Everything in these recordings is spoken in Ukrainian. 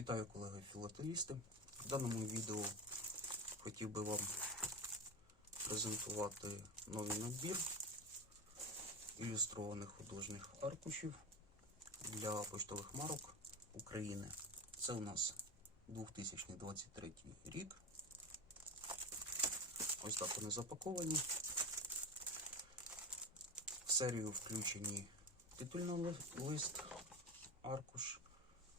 Вітаю колеги філателісти. В даному відео хотів би вам презентувати новий набір ілюстрованих художніх аркушів для поштових марок України. Це у нас 2023 рік. Ось так вони запаковані. В серію включені титульний лист, аркуш,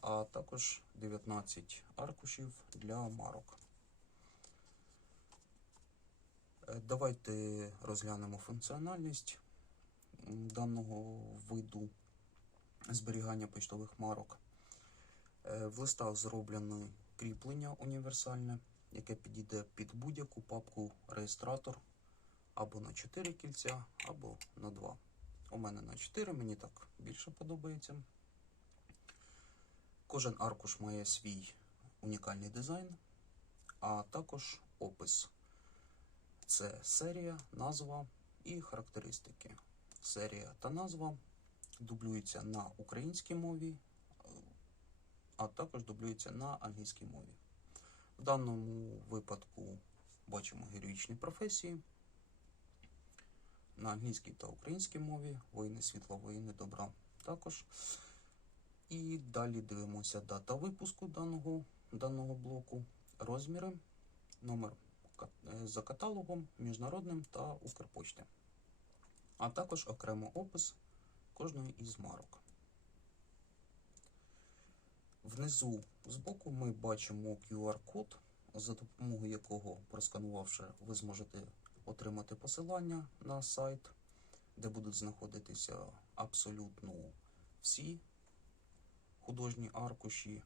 а також 19 аркушів для марок. Е, Давайте розглянемо функціональність даного виду зберігання поштових марок. Е, В листах зроблено кріплення універсальне, яке підійде під будь-яку папку реєстратор або на 4 кільця, або на 2. У мене на 4, мені так більше подобається. Кожен аркуш має свій унікальний дизайн, а також опис. Це серія, назва і характеристики. Серія та назва дублюються на українській мові, а також дублюються на англійській мові. В даному випадку бачимо героїчні професії на англійській та українській мові, воїни світла, воїни добра також. І далі дивимося дата випуску даного, даного блоку, розміри, номер е, за каталогом, міжнародним та Укрпочти. А також окремо опис кожної із марок. Внизу збоку ми бачимо QR-код, за допомогою якого, просканувавши, ви зможете отримати посилання на сайт, де будуть знаходитися абсолютно всі художні аркуші,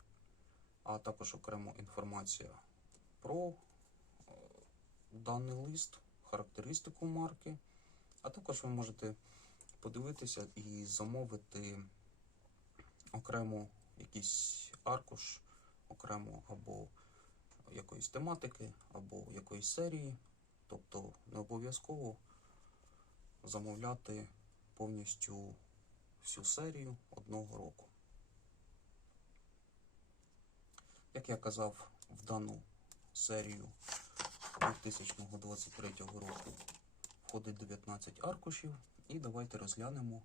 а також окремо інформація про е, даний лист, характеристику марки, а також ви можете подивитися і замовити окремо якийсь аркуш, окремо або якоїсь тематики, або якоїсь серії. Тобто не обов'язково замовляти повністю всю серію одного року. Як я казав, в дану серію 2023 року входить 19 аркушів, і давайте розглянемо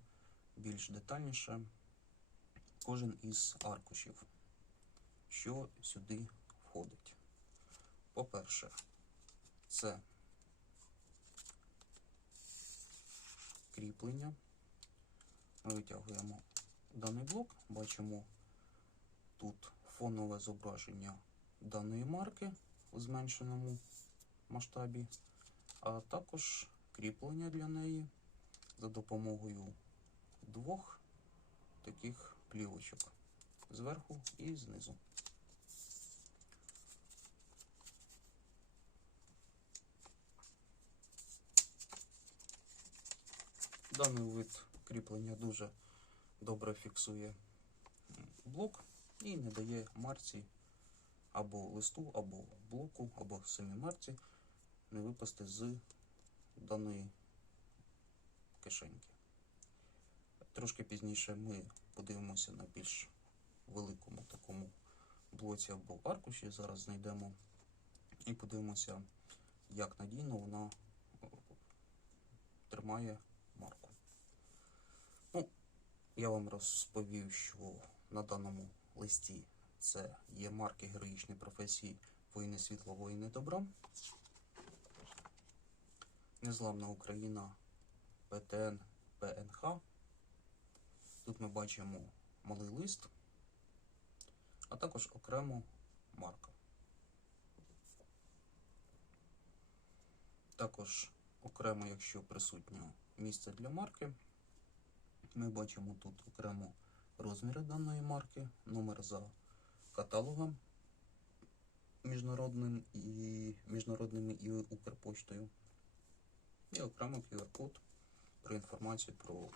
більш детальніше кожен із аркушів, що сюди входить. По-перше, це кріплення. Ми витягуємо даний блок, бачимо тут фонове зображення даної марки у зменшеному масштабі, а також кріплення для неї за допомогою двох таких плівочок зверху і знизу. Даний вид кріплення дуже добре фіксує блок і не дає марці або листу, або блоку, або самій марці не випасти з даної кишеньки. Трошки пізніше ми подивимося на більш великому такому блоці або аркуші. Зараз знайдемо і подивимося, як надійно вона е, тримає марку. Ну, я вам розповів, що на даному листі це є марки героїчної професії воїни світла, воїни добра. Незламна Україна ПТН ПНХ. Тут ми бачимо малий лист, а також окремо марка. Також окремо, якщо присутнє місце для марки, ми бачимо тут окремо розміри даної марки, номер за каталогом міжнародним і міжнародними і Укрпоштою. І окремо QR-код про інформацію про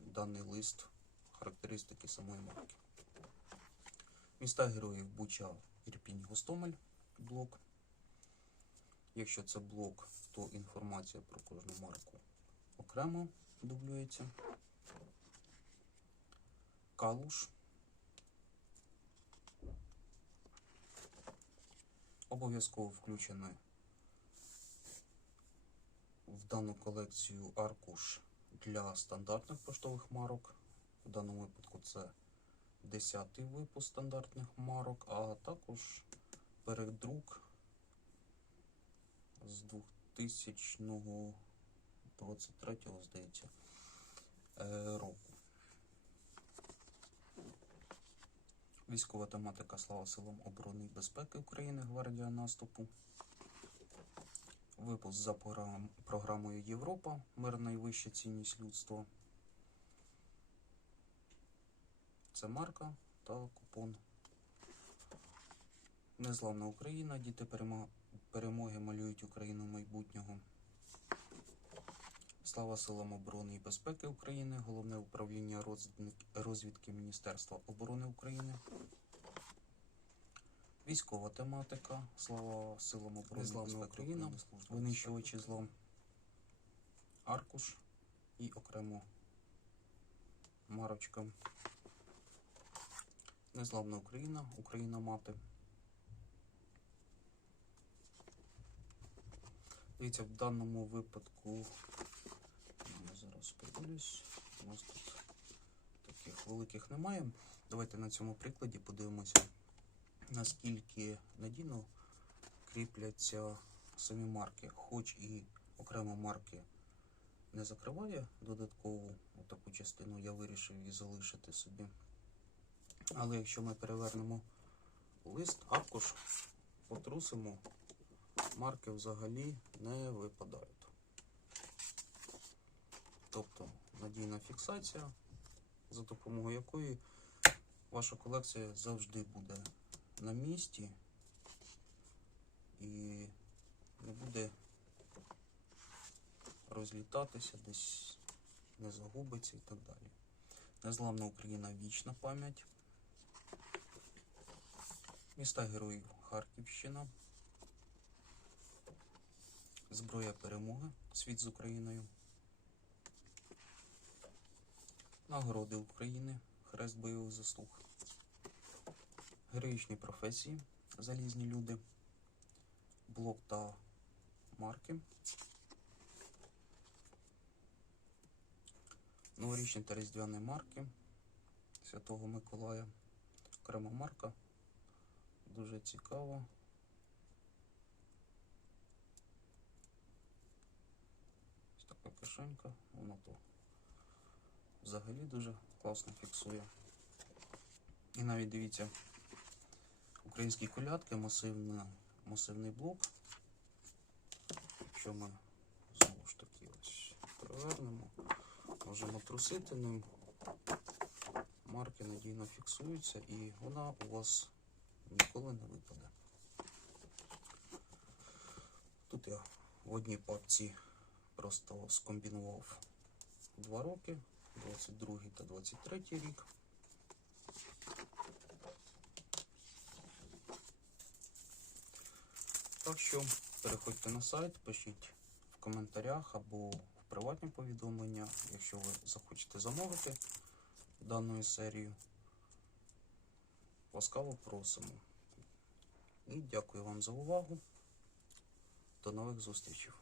даний лист, характеристики самої марки. Міста героїв Буча, Ірпінь, Гостомель, блок. Якщо це блок, то інформація про кожну марку окремо дублюється. Калуш, Обов'язково включено в дану колекцію аркуш для стандартних поштових марок. В даному випадку це 10-й випуск стандартних марок, а також передрук з 2023 здається, е, року. Військова тематика Слава силам оборони і безпеки України, Гвардія наступу. Випуск за програмою Європа, мир найвища цінність людства. Це марка та купон. Незламна Україна. Діти перемоги малюють Україну майбутнього. Слава силам оборони і безпеки України, Головне управління розвідки Міністерства оборони України. Військова тематика. Слава силам оборони безпеки Україна, України. Винищувачі зла. Аркуш і окремо марочка. Незламна Україна, Україна мати. Дивіться, в даному випадку. Зараз подивлюсь. У нас тут таких великих немає. Давайте на цьому прикладі подивимося, наскільки надійно кріпляться самі марки, хоч і окремо марки не закриває додаткову таку частину, я вирішив її залишити собі. Але якщо ми перевернемо лист, аркуш, потрусимо, марки взагалі не випадають. Тобто надійна фіксація, за допомогою якої ваша колекція завжди буде на місці і не буде розлітатися, десь не загубиться і так далі. Незламна Україна вічна пам'ять. Міста героїв Харківщина. Зброя перемоги. Світ з Україною. Нагороди України. Хрест бойових заслуг. Героїчні професії. Залізні люди. Блок та марки. Новорічні та різдвяні марки Святого Миколая. Окрема марка. Дуже цікаво. Ось така кишенька, воно то взагалі дуже класно фіксує. І навіть дивіться, українські колядки, масивна, масивний блок. Якщо ми знову ж таки ось перевернемо, можемо трусити ним. Марки надійно фіксуються і вона у вас ніколи не випаде. Тут я в одній папці просто скомбінував два роки, 22 та 23 рік. Так що переходьте на сайт, пишіть в коментарях або в приватні повідомлення, якщо ви захочете замовити дану серію. Ласкаво просимо. І дякую вам за увагу. До нових зустрічей.